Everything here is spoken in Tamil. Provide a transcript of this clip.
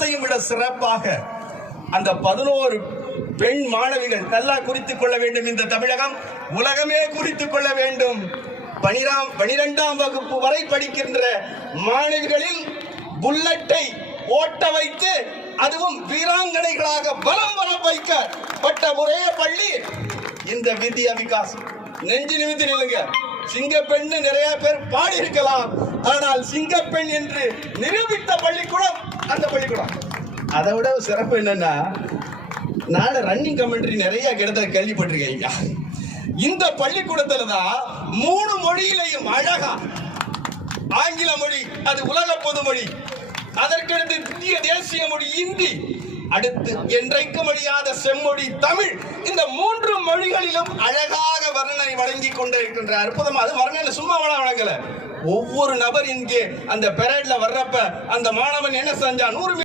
எல்லாத்தையும் விட சிறப்பாக அந்த 11 பெண் மாணவிகள் நல்லா குறித்துக் கொள்ள வேண்டும். இந்த தமிழகம் உலகமே குறித்துக் கொள்ள வேண்டும். 12ஆம் வகுப்பு வரை படிக்கின்ற மாணவிகளில் புல்லட்டை ஓட்ட வைத்து அதுவும் வீராங்கனைகளாக பலம் வர வைக்கப்பட்ட ஒரே பள்ளி இந்த வித்யா விகாஸ். நெஞ்சு நிமித்தி நில்லுங்க. சிங்கப்பெண் நிறைய பேர் பாடி இருக்கலாம், ஆனால் சிங்கப்பெண் என்று நிரூபித்த பள்ளிக்கூடம் அந்த பள்ளிக்கூடம். அதை விட சிறப்பு என்னன்னா, நான் ரன்னிங் கமெண்ட்ரி நிறைய கிடத்த கேள்விப்பட்டிருக்கீங்க. இந்த பள்ளிக்கூடத்துல தான் 3 மொழியிலையும் அழகா, ஆங்கில மொழி அது உலக பொதுமொழி, அதற்கடுத்து இந்திய தேசிய மொழி இந்தி, அடுத்து என்றைக்கு மொழியாத செம்மொழி தமிழ், இந்த 3 மொழிகளிலும் அழகாக வர்ணனை வழங்கி கொண்டிருக்கின்ற அற்புதம். அது வர்ணனை சும்மா வழங்கல, ஒவ்வொரு நபர் இங்கே அந்த பெரேட்ல வர்றப்ப அந்த மாணவன் என்ன செஞ்சா 100